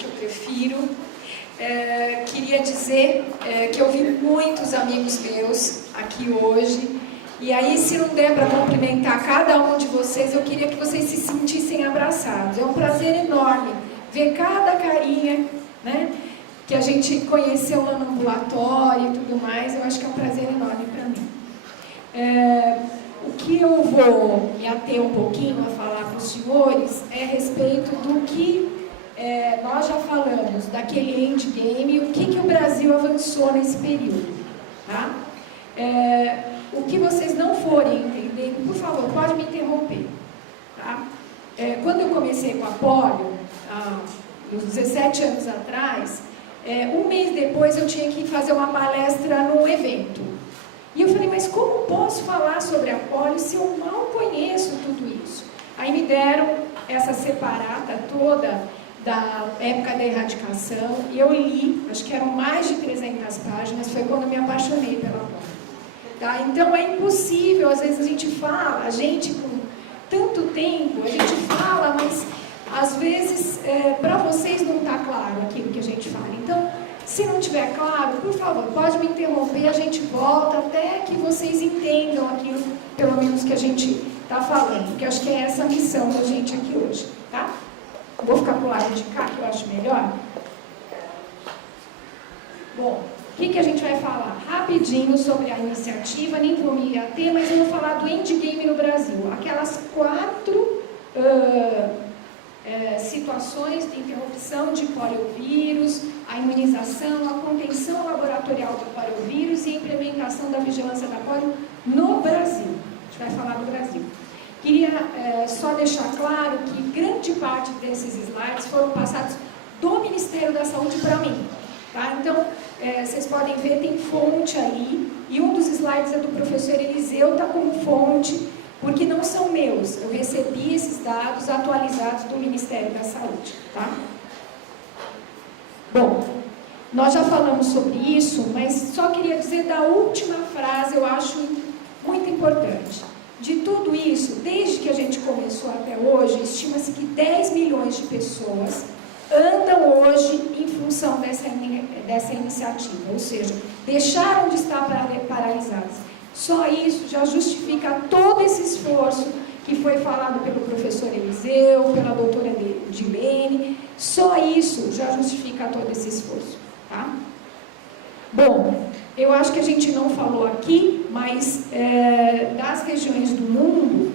que eu prefiro. Queria dizer que eu vi muitos amigos meus aqui hoje. E aí, se não der para cumprimentar cada um de vocês, eu queria que vocês se sentissem abraçados. É um prazer enorme ver cada carinha, né, que a gente conheceu lá no ambulatório e tudo mais. Eu acho que é um prazer enorme para mim. O que eu vou me ater um pouquinho a falar para os senhores é a respeito do que nós já falamos, daquele endgame, e o que o Brasil avançou nesse período. Tá? O que vocês não forem entendendo, por favor, pode me interromper. Tá? Quando eu comecei com a polio, uns 17 anos atrás, um mês depois eu tinha que fazer uma palestra num evento. E eu falei, mas como posso falar sobre a polio se eu mal conheço tudo isso? Aí me deram essa separata toda da época da erradicação, e eu li, acho que eram mais de 300 páginas, foi quando eu me apaixonei pela polio. Tá? Então é impossível, às vezes a gente fala, a gente com tanto tempo, a gente fala, mas às vezes para vocês não está claro aquilo que a gente fala. Então, se não estiver claro, por favor, pode me interromper, a gente volta até que vocês entendam aquilo, pelo menos que a gente está falando, porque acho que é essa a missão da gente aqui hoje, tá? Vou ficar para o lado de cá, que eu acho melhor. Bom, o que a gente vai falar? Rapidinho sobre a iniciativa, nem vou me ater, mas eu vou falar do endgame no Brasil. Aquelas 4 situações de interrupção de poliovírus, a imunização, a contenção laboratorial do poliovírus e a implementação da vigilância da polio no Brasil. A gente vai falar do Brasil. Queria só deixar claro que grande parte desses slides foram passados do Ministério da Saúde para mim. Tá? Então, vocês podem ver, tem fonte ali, e um dos slides é do professor Eliseu, está como fonte, porque não são meus. Eu recebi esses dados atualizados do Ministério da Saúde. Tá? Bom, nós já falamos sobre isso, mas só queria dizer da última frase, eu acho muito importante. De tudo isso, desde que a gente começou até hoje, estima-se que 10 milhões de pessoas andam hoje em função dessa iniciativa, ou seja, deixaram de estar paralisadas. Só isso já justifica todo esse esforço que foi falado pelo professor Eliseu, pela doutora Dilene, só isso já justifica todo esse esforço. Tá? Bom, eu acho que a gente não falou aqui, mas das regiões do mundo,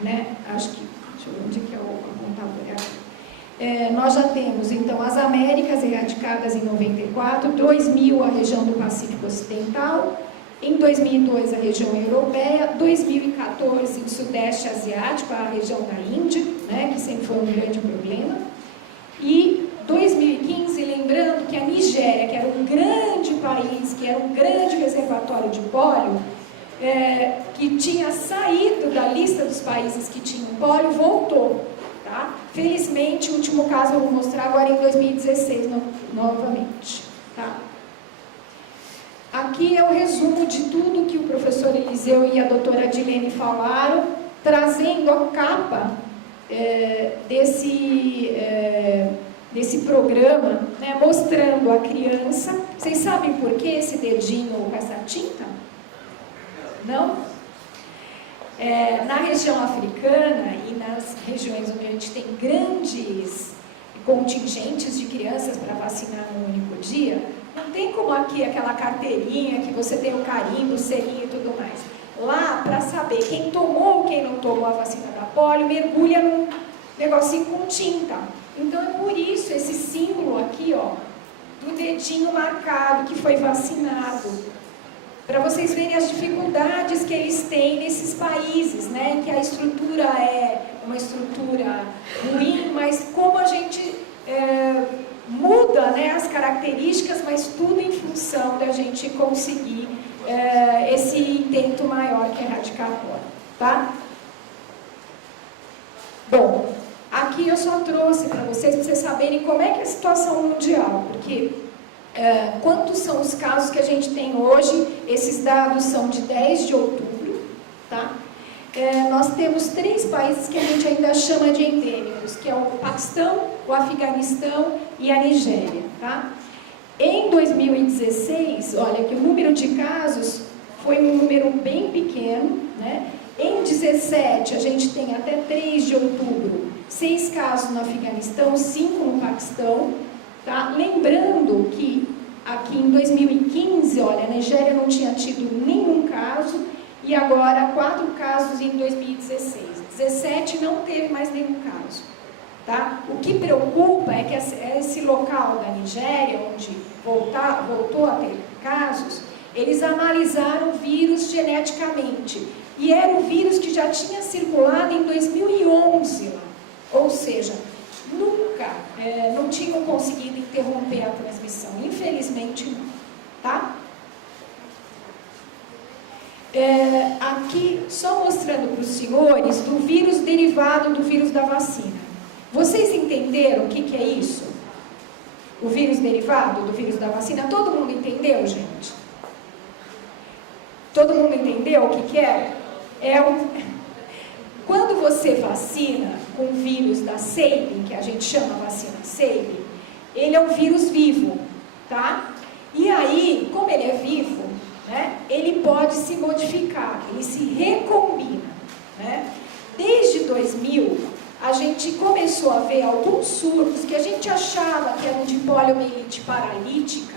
né, acho que, deixa eu ver onde que é o apontador aqui. Nós já temos, então, as Américas erradicadas em 94, 2000 a região do Pacífico Ocidental, em 2002 a região europeia, 2014 o Sudeste Asiático, a região da Índia, né, que sempre foi um grande problema, e 2015, lembrando que a Nigéria, que era um grande país, que era um grande reservatório de pólio, que tinha saído da lista dos países que tinham pólio, voltou. Tá? Felizmente, o último caso eu vou mostrar agora em 2016, novamente. Tá? Aqui é o resumo de tudo que o professor Eliseu e a doutora Dilene falaram, trazendo a capa desse programa, né, mostrando a criança. Vocês sabem por que esse dedinho com essa tinta? Não? Na região africana e nas regiões onde a gente tem grandes contingentes de crianças para vacinar num único dia, não tem como aqui aquela carteirinha que você tem o carimbo, o selinho e tudo mais. Lá, para saber quem tomou ou quem não tomou a vacina da polio, mergulha num negocinho com tinta. Então é por isso esse símbolo aqui, ó, do dedinho marcado que foi vacinado. Para vocês verem as dificuldades que eles têm nesses países, né? Que a estrutura é uma estrutura ruim, mas como a gente muda, né, as características, mas tudo em função da gente conseguir esse intento maior que é erradicar a polio, tá? Bom, aqui eu só trouxe para vocês saberem como é que é a situação mundial, porque quantos são os casos que a gente tem hoje? Esses dados são de 10 de outubro, tá? nós temos 3 países que a gente ainda chama de endêmicos, que é o Paquistão, o Afeganistão e a Nigéria, tá? Em 2016, olha que o número de casos foi um número bem pequeno, né? Em 17, a gente tem até 3 de outubro, 6 casos no Afeganistão, 5 no Paquistão, tá? Lembrando que aqui em 2015, olha, a Nigéria não tinha tido nenhum caso, e agora 4 casos em 2016. 17 não teve mais nenhum caso. Tá? O que preocupa é que esse local da Nigéria, onde voltou a ter casos, eles analisaram o vírus geneticamente. E era um vírus que já tinha circulado em 2011 lá. Ou seja, nunca não tinham conseguido interromper a transmissão. Infelizmente não. Tá? Aqui, só mostrando para os senhores, do vírus derivado do vírus da vacina. Vocês entenderam o que é isso? O vírus derivado do vírus da vacina? Todo mundo entendeu, gente? Todo mundo entendeu o que é? Quando você vacina com o vírus da Sabin, que a gente chama vacina Sabin, ele é um vírus vivo, tá? E aí, como ele é vivo, né, ele pode se modificar, ele se recombina, né? Desde 2000, a gente começou a ver alguns surtos que a gente achava que eram de poliomielite paralítica,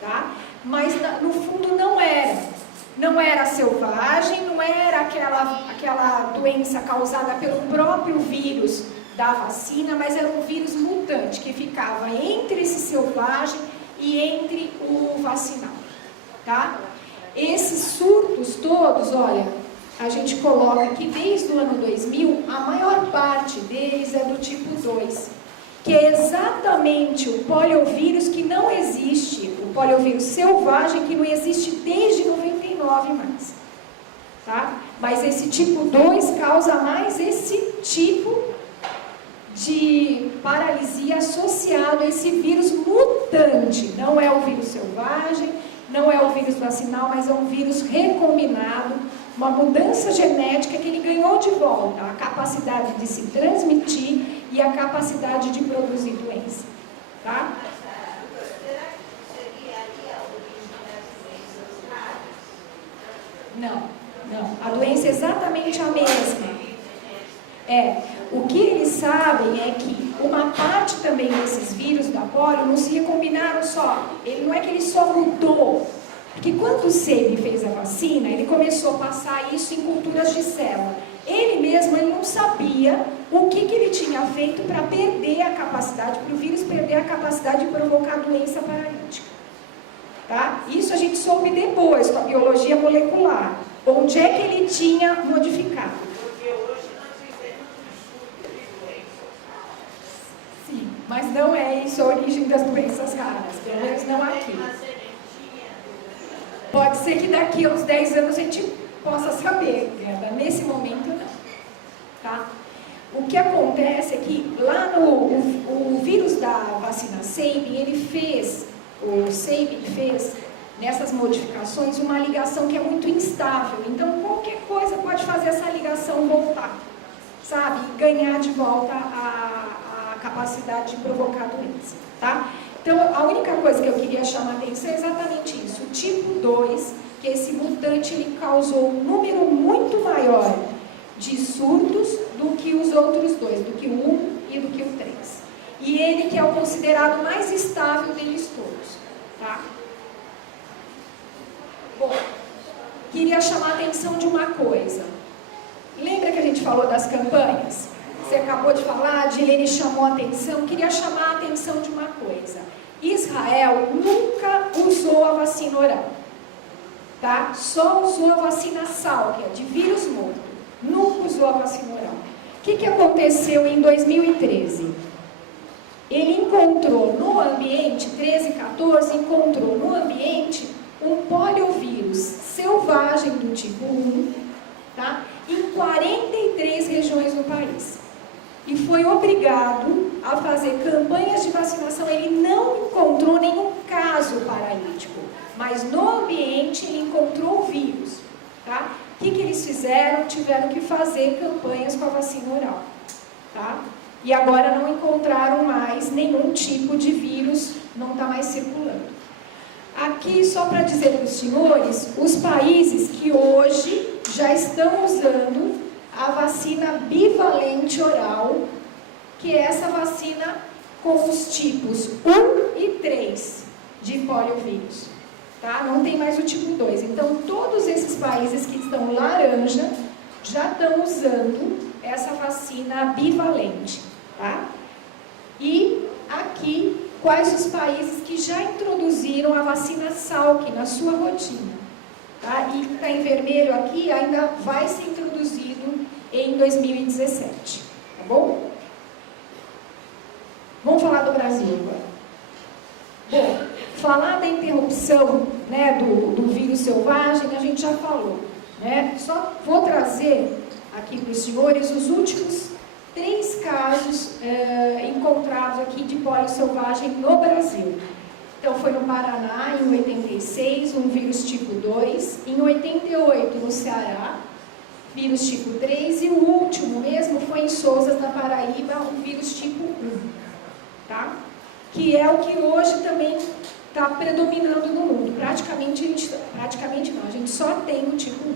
tá? Mas no fundo não era. Não era selvagem, não era aquela doença causada pelo próprio vírus da vacina, mas era um vírus mutante que ficava entre esse selvagem e entre o vacinal. Tá? Esses surtos todos, olha, a gente coloca aqui desde o ano 2000, a maior parte deles é do tipo 2, que é exatamente o poliovírus que não existe, o poliovírus selvagem que não existe desde 99 mais. Tá? Mas esse tipo 2 causa mais esse tipo de paralisia associado a esse vírus mutante. Não é o vírus selvagem, não é o vírus vacinal, mas é um vírus recombinado, uma mudança genética que ele ganhou de volta, a capacidade de se transmitir e a capacidade de produzir doença. Tá? Não. A doença é exatamente a mesma. O que eles sabem é que uma parte também desses vírus da polio não se recombinaram só. Não é que ele só mudou. Porque quando o Sabin fez a vacina, ele começou a passar isso em culturas de célula. Ele mesmo não sabia o que ele tinha feito para perder a capacidade, para o vírus perder a capacidade de provocar doença paralítica. Tá? Isso a gente soube depois, com a biologia molecular. Onde é que ele tinha modificado? Porque hoje nós vivemos um surto de doenças. Sim, mas não é isso a origem das doenças raras, pelo menos não aqui. Pode ser que daqui a uns 10 anos a gente possa saber, né? Nesse momento não. Tá? O que acontece é que lá o vírus da vacina Sabin, o Sabin fez nessas modificações uma ligação que é muito instável. Então qualquer coisa pode fazer essa ligação voltar, sabe? Ganhar de volta a capacidade de provocar doença, tá? Então a única coisa que eu queria chamar a atenção é exatamente isso. O tipo 2, que esse mutante ele causou um número muito maior de surtos do que os outros dois, do que o 1 e do que o 3. E ele que é o considerado mais estável deles todos, tá? Bom, queria chamar a atenção de uma coisa. Lembra que a gente falou das campanhas? Você acabou de falar, a Dilene chamou a atenção. Queria chamar a atenção de uma coisa. Israel nunca usou a vacina oral. Tá? Só usou a vacina Salkia, de vírus morto. Nunca usou a vacina oral. O que aconteceu em 2013? Ele encontrou no ambiente, 13 e 14, encontrou no ambiente um poliovírus selvagem do tipo 1, tá? Em 43 regiões do país. E foi obrigado a fazer campanhas de vacinação. Ele não encontrou nenhum caso paralítico, mas no ambiente ele encontrou o vírus. Tá? O que ele eles tiveram que fazer campanhas com a vacina oral, tá? E agora não encontraram mais nenhum tipo de vírus, não está mais circulando. Aqui, só para dizer para os senhores, os países que hoje já estão usando a vacina bivalente oral, que é essa vacina com os tipos 1 e 3 de poliovírus, tá? Não tem mais o tipo 2. Então, todos esses países que estão laranja já estão usando essa vacina bivalente, tá? E aqui, quais os países que já introduziram a vacina Salk na sua rotina, tá? E está em vermelho aqui, ainda vai ser introduzido em 2017, tá bom? Vamos falar do Brasil agora. Bom, falar da interrupção, né, do vírus selvagem, a gente já falou, né? Só vou trazer aqui para os senhores os últimos 3 casos encontrados aqui de polio selvagem no Brasil. Então, foi no Paraná, em 86, um vírus tipo 2, em 88, no Ceará, vírus tipo 3, e o último mesmo foi em Sousas, na Paraíba, um vírus tipo 1, tá? Que é o que hoje também está predominando no mundo. Praticamente não, a gente só tem o tipo 1,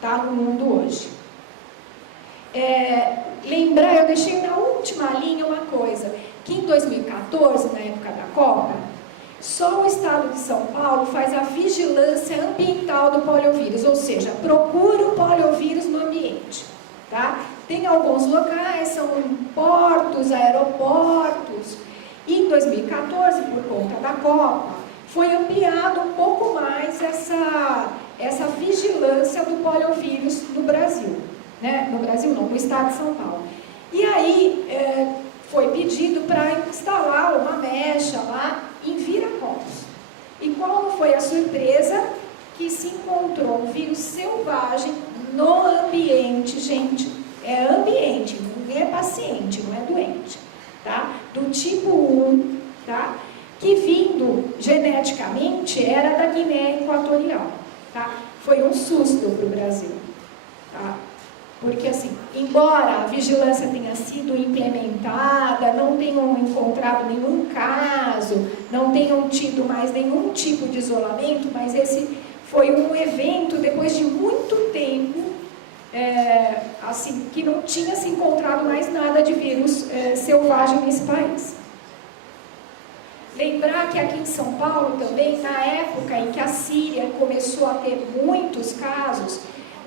tá, no mundo hoje. Lembrar, eu deixei na última linha uma coisa, que em 2014, na época da Copa, só o estado de São Paulo faz a vigilância ambiental do poliovírus, ou seja, procura o poliovírus no ambiente, tá? Tem alguns locais, são portos, aeroportos, e em 2014, por conta da Copa, foi ampliado um pouco mais essa vigilância do poliovírus no Brasil, né? No Brasil não, no estado de São Paulo. E aí foi pedido para instalar uma mecha lá em Viracopos. E qual não foi a surpresa? Que se encontrou um vírus selvagem no ambiente, gente. É ambiente, não é paciente, não é doente, tá? Do tipo 1, tá? Que vindo geneticamente era da Guiné Equatorial, tá? Foi um susto para o Brasil, tá? Porque, assim, embora a vigilância tenha sido implementada, não tenham encontrado nenhum caso, não tenham tido mais nenhum tipo de isolamento, mas esse foi um evento, depois de muito tempo, assim, que não tinha se encontrado mais nada de vírus selvagem nesse país. Lembrar que aqui em São Paulo também, na época em que a Síria começou a ter muitos casos,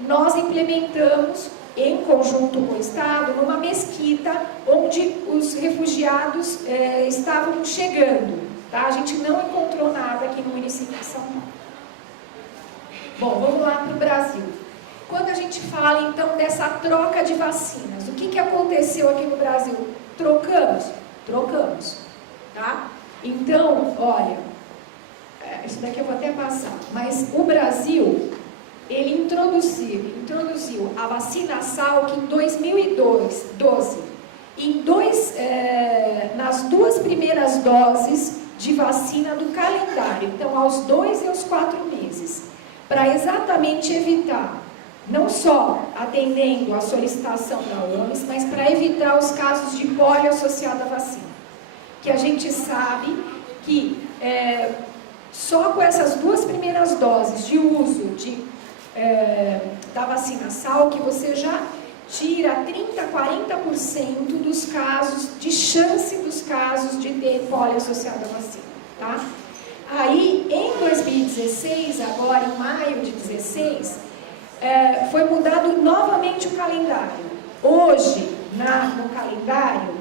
nós implementamos, em conjunto com o Estado, numa mesquita onde os refugiados estavam chegando, tá? A gente não encontrou nada aqui no município de São Paulo. Bom, vamos lá para o Brasil. Quando a gente fala, então, dessa troca de vacinas, o que aconteceu aqui no Brasil? Trocamos? Trocamos, tá? Então, olha, isso daqui eu vou até passar, mas o Brasil, ele introduziu a vacina Salk em 2012, nas 2 primeiras doses de vacina do calendário, então aos 2 e aos 4 meses, para exatamente evitar, não só atendendo a solicitação da OMS, mas para evitar os casos de polio associado à vacina, que a gente sabe que só com essas 2 primeiras doses de uso da vacina Salk, você já tira 30% a 40% dos casos, de chance dos casos de ter polio associado à vacina, tá? Aí, em 2016, agora em maio de 2016, foi mudado novamente o calendário. Hoje, no calendário,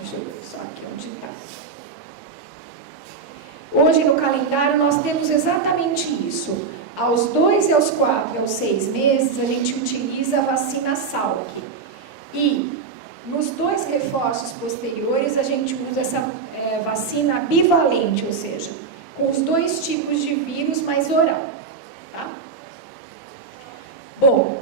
deixa eu ver só aqui onde está. Hoje, no calendário, nós temos exatamente isso. Aos 2 e aos 4 e aos 6 meses, a gente utiliza a vacina Salk. E nos 2 reforços posteriores, a gente usa essa vacina bivalente, ou seja, com os 2 tipos de vírus, mais oral. Tá? Bom,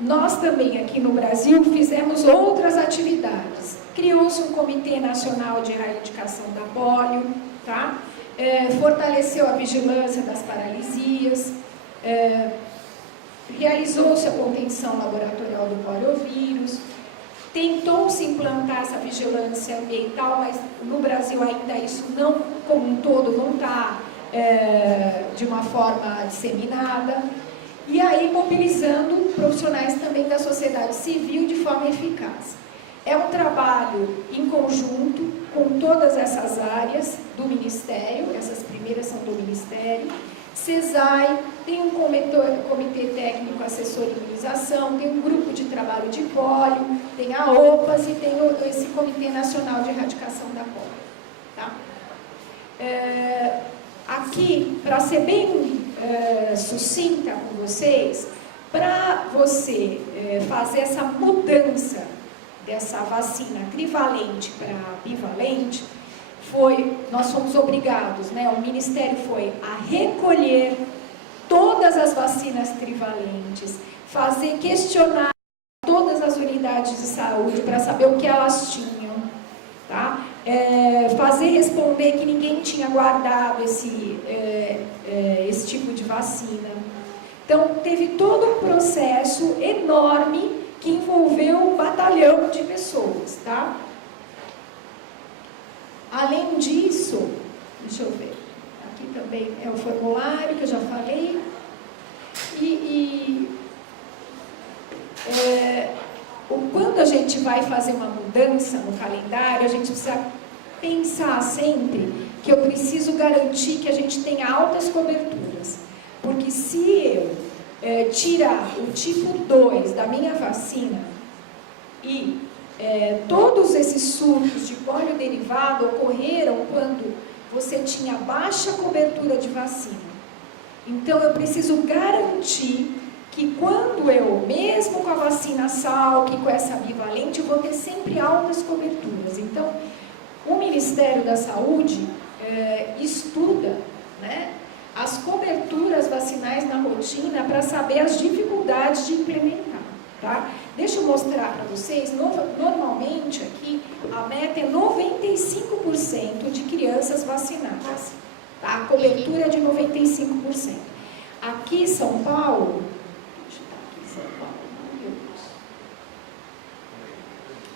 nós também aqui no Brasil fizemos outras atividades. Criou-se um Comitê Nacional de Erradicação da Polio, tá? Fortaleceu a vigilância das paralisias, realizou-se a contenção laboratorial do poliovírus, tentou-se implantar essa vigilância ambiental, mas no Brasil ainda isso não, como um todo, não está de uma forma disseminada. E aí mobilizando profissionais também da sociedade civil de forma eficaz. É um trabalho em conjunto com todas essas áreas do Ministério, essas primeiras são do Ministério, CESAI, tem um comitê técnico assessor em imunização, tem um grupo de trabalho de pólio, tem a OPAS e tem esse Comitê Nacional de Erradicação da Polio. Tá? Aqui, para ser bem sucinta com vocês, para você fazer essa mudança dessa vacina trivalente para bivalente, nós fomos obrigados, né, o Ministério foi a recolher todas as vacinas trivalentes, questionar todas as unidades de saúde para saber o que elas tinham, tá? Fazer responder que ninguém tinha guardado esse tipo de vacina. Então, teve todo um processo enorme que envolveu um batalhão de pessoas, tá? Além disso, deixa eu ver, aqui também é o formulário que eu já falei, quando a gente vai fazer uma mudança no calendário, a gente precisa pensar sempre que eu preciso garantir que a gente tenha altas coberturas, porque se eu tirar o tipo 2 da minha vacina e todos esses surtos de pólio derivado ocorreram quando você tinha baixa cobertura de vacina. Então, eu preciso garantir que quando mesmo com a vacina Salk, com essa bivalente, eu vou ter sempre altas coberturas. Então, o Ministério da Saúde estuda, né, as coberturas vacinais na rotina para saber as dificuldades de implementar, tá? Deixa eu mostrar para vocês, normalmente aqui a meta é 95% de crianças vacinadas, tá? A cobertura é de 95%. Aqui em São Paulo, deixa eu estar aqui em São Paulo, meu Deus.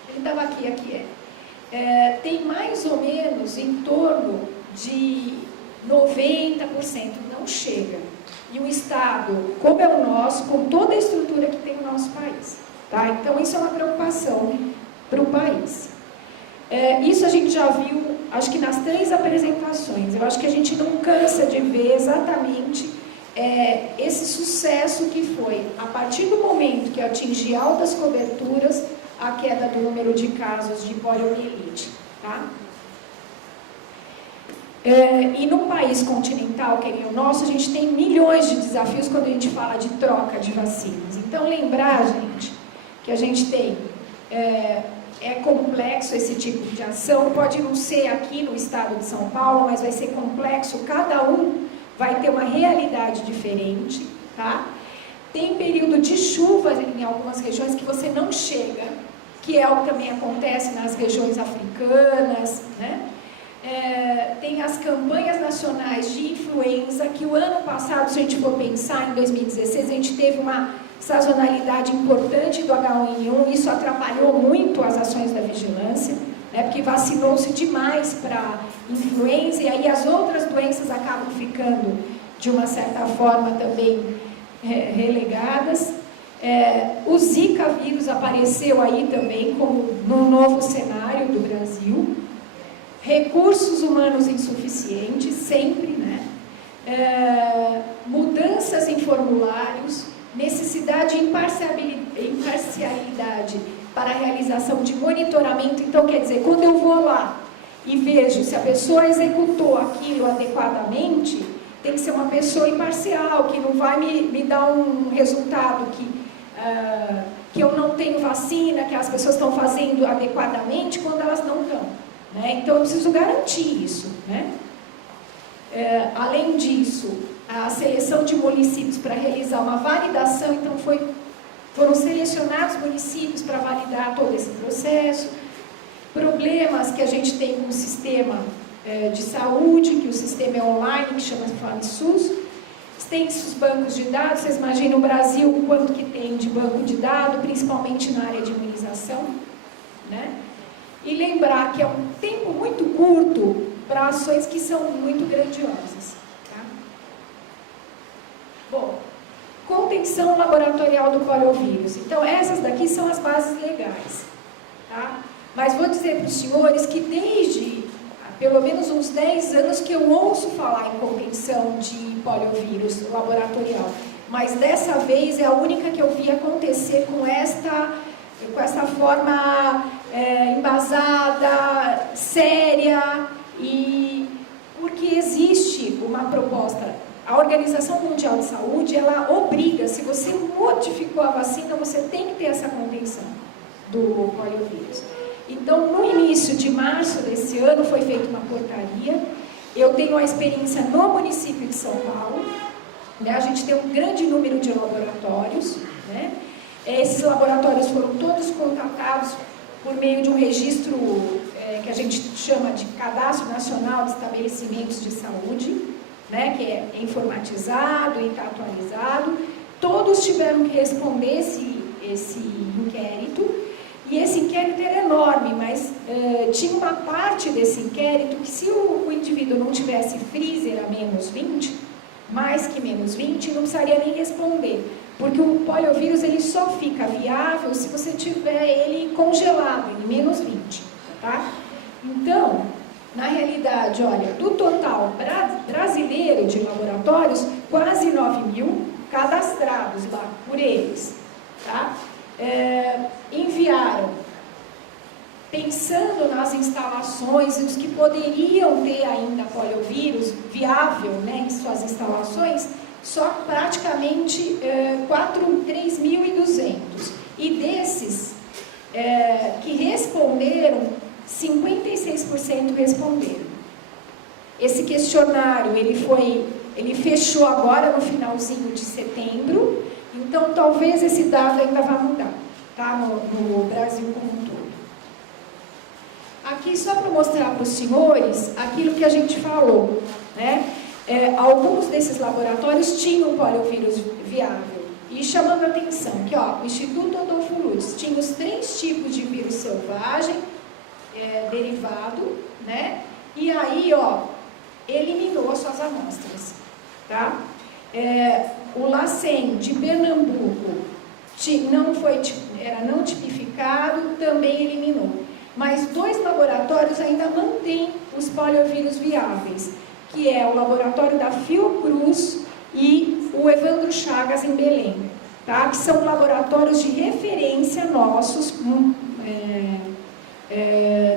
Ele estava aqui tem mais ou menos em torno de 90%, não chega. E um estado como é o nosso, com toda a estrutura que tem o nosso país. Tá? Então, isso é uma preocupação para o país. Isso a gente já viu, acho que nas 3 apresentações. Eu acho que a gente não cansa de ver exatamente esse sucesso que foi, a partir do momento que eu atingi altas coberturas, a queda do número de casos de poliomielite. Tá? E num país continental, que é o nosso, a gente tem milhões de desafios quando a gente fala de troca de vacinas. Então, lembrar, gente, que a gente tem, é complexo esse tipo de ação, pode não ser aqui no estado de São Paulo, mas vai ser complexo, cada um vai ter uma realidade diferente, tá? Tem período de chuvas em algumas regiões que você não chega, que é o que também acontece nas regiões africanas, né? Tem as campanhas nacionais de influenza, que o ano passado, se a gente for pensar, em 2016, a gente teve uma sazonalidade importante do H1N1, isso atrapalhou muito as ações da vigilância, né, porque vacinou-se demais para influenza, e aí as outras doenças acabam ficando, de uma certa forma, também relegadas. O Zika vírus apareceu aí também como num novo cenário do Brasil. Recursos humanos insuficientes, sempre, né? Mudanças em formulários, necessidade de imparcialidade para a realização de monitoramento. Então, quer dizer, quando eu vou lá e vejo se a pessoa executou aquilo adequadamente, tem que ser uma pessoa imparcial, que não vai me dar um resultado que eu não tenho vacina, que as pessoas estão fazendo adequadamente quando elas não estão. Né? Então, eu preciso garantir isso. Né? Além disso, a seleção de municípios para realizar uma validação, então foram selecionados municípios para validar todo esse processo. Problemas que a gente tem com o sistema de saúde, que o sistema é online, que chama-se SUS. extensos bancos de dados. Vocês imaginam o Brasil, o quanto que tem de banco de dados, principalmente na área de imunização, né? E lembrar que é um tempo muito curto para ações que são muito grandiosas. Tá? Bom, contenção laboratorial do poliovírus. Então, essas daqui são as bases legais. Tá? Mas vou dizer para os senhores que desde pelo menos uns 10 anos que eu ouço falar em contenção de poliovírus laboratorial. Mas dessa vez é a única que eu vi acontecer com essa forma embasada, séria, e porque existe uma proposta. A Organização Mundial de Saúde, ela obriga, se você modificou a vacina, você tem que ter essa contenção do poliovírus. Então, no início de março desse ano, foi feita uma portaria. Eu tenho a experiência no município de São Paulo, né? A gente tem um grande número de laboratórios, né? Esses laboratórios foram todos contatados por meio de um registro que a gente chama de Cadastro Nacional de Estabelecimentos de Saúde, né? Que é informatizado e está atualizado. Todos tiveram que responder esse inquérito. E esse inquérito era enorme, mas tinha uma parte desse inquérito que, se o indivíduo não tivesse freezer a menos 20, mais que menos 20, não precisaria nem responder. Porque o poliovírus ele só fica viável se você tiver ele congelado em menos 20. Tá? Então, na realidade, olha, do total brasileiro de laboratórios, quase 9.000 cadastrados lá por eles. Tá? Enviaram, pensando nas instalações e os que poderiam ter ainda poliovírus viável, né, em suas instalações, só praticamente 3.200. E desses que responderam, 56% responderam. Esse questionário ele fechou agora no finalzinho de setembro. Então, talvez esse dado ainda vá mudar, tá? No Brasil como um todo. Aqui, só para mostrar para os senhores aquilo que a gente falou, né? Alguns desses laboratórios tinham poliovírus viável. E chamando a atenção que, ó, o Instituto Adolfo Lutz tinha os 3 tipos de vírus selvagem, derivado, né? E aí, ó, eliminou as suas amostras, tá? O LACEN de Pernambuco era não tipificado, também eliminou. Mas 2 laboratórios ainda mantêm os poliovírus viáveis, que é o laboratório da Fiocruz e o Evandro Chagas em Belém, tá? Que são laboratórios de referência nossos,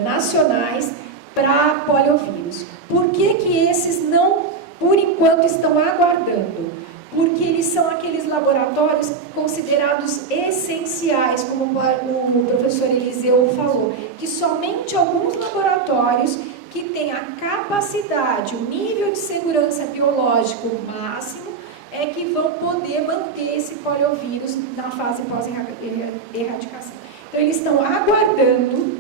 nacionais, para poliovírus. Por que que esses não, por enquanto, estão aguardando? Porque eles são aqueles laboratórios considerados essenciais, como o professor Eliseu falou, que somente alguns laboratórios que têm a capacidade, o nível de segurança biológico máximo, é que vão poder manter esse poliovírus na fase pós-erradicação. Então, eles estão aguardando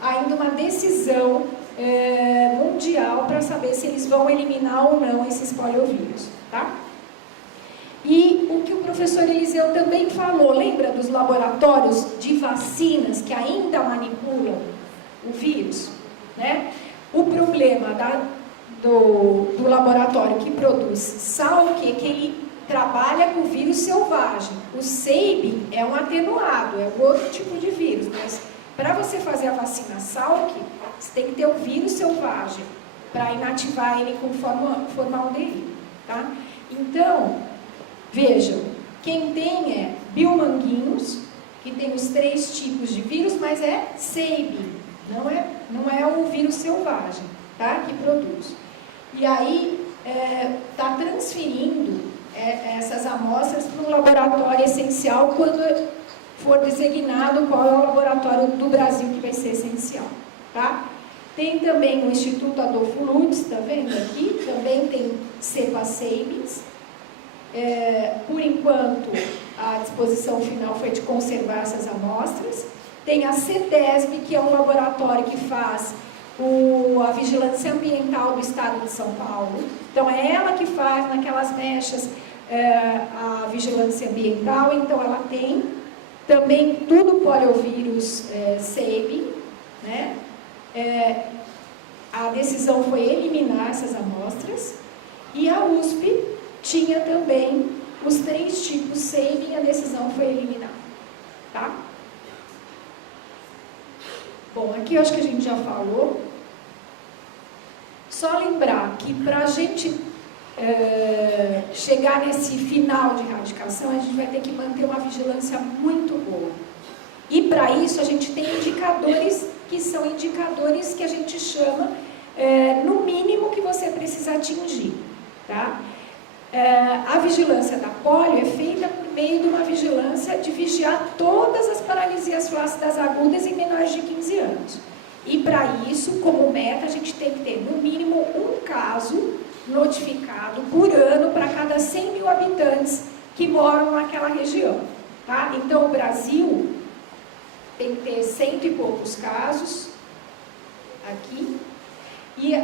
ainda uma decisão mundial para saber se eles vão eliminar ou não esses poliovírus, tá? E o que o professor Eliseu também falou, lembra dos laboratórios de vacinas que ainda manipulam o vírus, né? O problema do laboratório que produz Salk é que ele trabalha com vírus selvagem. O Sabin é um atenuado, é um outro tipo de vírus, mas para você fazer a vacina Salk, você tem que ter o vírus selvagem para inativar ele com formaldeído, tá? Então, vejam, quem tem é biomanguinhos, que tem os 3 tipos de vírus, mas é Sabin, não é o vírus selvagem, tá? Que produz. E aí, está transferindo essas amostras para um laboratório essencial quando for designado qual é o laboratório do Brasil que vai ser essencial, tá? Tem também o Instituto Adolfo Lutz, tá vendo aqui? Também tem cepa Sabins. Por enquanto, a disposição final foi de conservar essas amostras. Tem a CETESB, que é um laboratório que faz a vigilância ambiental do estado de São Paulo. Então, é ela que faz naquelas mechas a vigilância ambiental. Então, ela tem também tudo poliovírus SEB, né? A decisão foi eliminar essas amostras, e a USP tinha também os 3 tipos SEB e a decisão foi eliminar, tá? Bom, aqui eu acho que a gente já falou. Só lembrar que para a gente chegar nesse final de erradicação, a gente vai ter que manter uma vigilância muito boa. E para isso a gente tem indicadores que são indicadores que a gente chama, no mínimo, que você precisa atingir, tá? A vigilância da polio é feita por meio de uma vigilância de vigiar todas as paralisias flácidas agudas em menores de 15 anos. E para isso, como meta, a gente tem que ter no mínimo um caso notificado por ano para cada 100 mil habitantes que moram naquela região, tá? Então, o Brasil tem que ter 100 e poucos casos aqui, e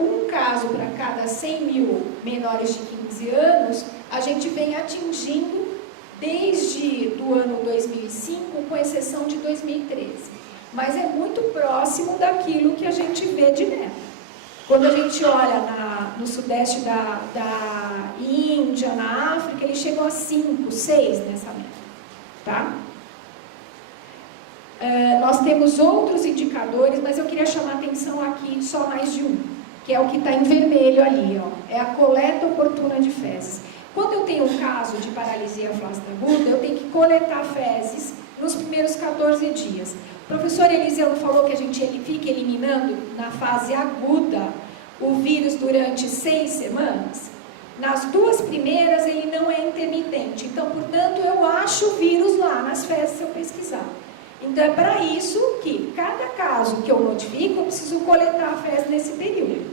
um caso para cada 100 mil menores de 15 anos, a gente vem atingindo desde do ano 2005, com exceção de 2013. Mas é muito próximo daquilo que a gente vê de meta. Quando a gente olha no sudeste da Índia, na África, eles chegam a 5, 6 nessa meta, tá? Nós temos outros indicadores, mas eu queria chamar a atenção aqui só mais de um, que é o que está em vermelho ali, ó, é a coleta oportuna de fezes. Quando eu tenho um caso de paralisia flácida aguda, eu tenho que coletar fezes nos primeiros 14 dias. O professor Eliseu falou que a gente fica eliminando na fase aguda o vírus durante 6 semanas. Nas 2 primeiras ele não é intermitente, então, portanto, eu acho o vírus lá nas fezes se eu pesquisar. Então, é para isso que cada caso que eu notifico, eu preciso coletar a fezes nesse período.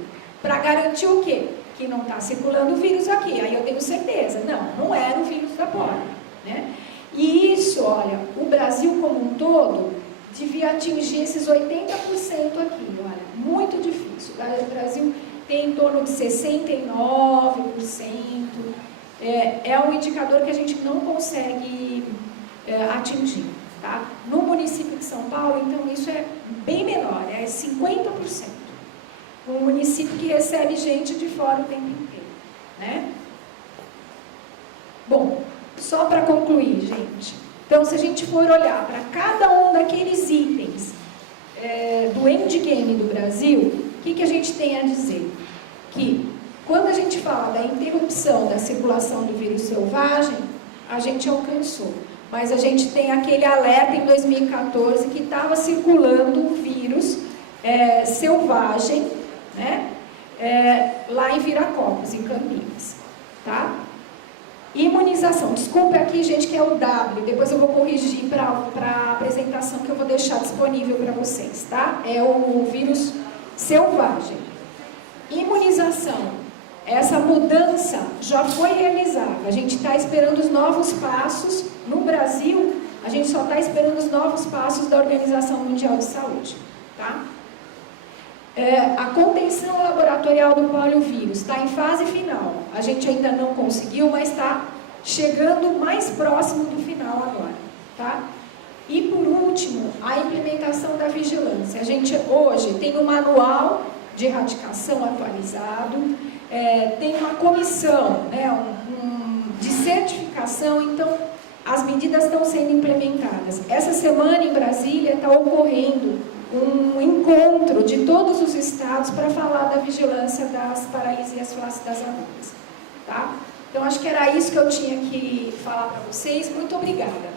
Para garantir o quê? Que não está circulando o vírus aqui. Aí eu tenho certeza. Não era o vírus da polio, né? E isso, olha, o Brasil como um todo devia atingir esses 80% aqui, olha, muito difícil. O Brasil tem em torno de 69%. É um indicador que a gente não consegue atingir. Tá? No município de São Paulo, então, isso é bem menor, é 50%. Um município que recebe gente de fora o tempo inteiro, né? Bom, só para concluir, gente. Então, se a gente for olhar para cada um daqueles itens do endgame do Brasil, o que a gente tem a dizer? Que, quando a gente fala da interrupção da circulação do vírus selvagem, a gente alcançou. Mas a gente tem aquele alerta em 2014 que estava circulando um vírus selvagem, né? Lá em Viracopos, em Campinas, tá? Imunização, desculpa aqui, gente, que é o W, depois eu vou corrigir para a apresentação que eu vou deixar disponível para vocês, tá? É o vírus selvagem. Imunização. Essa mudança já foi realizada, a gente está esperando os novos passos. No Brasil, a gente só está esperando os novos passos da Organização Mundial de Saúde, tá? A contenção laboratorial do poliovírus está em fase final, a gente ainda não conseguiu, mas está chegando mais próximo do final agora, tá? E por último, a implementação da vigilância. A gente hoje tem um manual de erradicação atualizado, tem uma comissão, né, de certificação, então as medidas estão sendo implementadas. Essa semana em Brasília está ocorrendo um encontro de todos os estados para falar da vigilância das paralisias flácidas agudas, tá? Então acho que era isso que eu tinha que falar para vocês. Muito obrigada.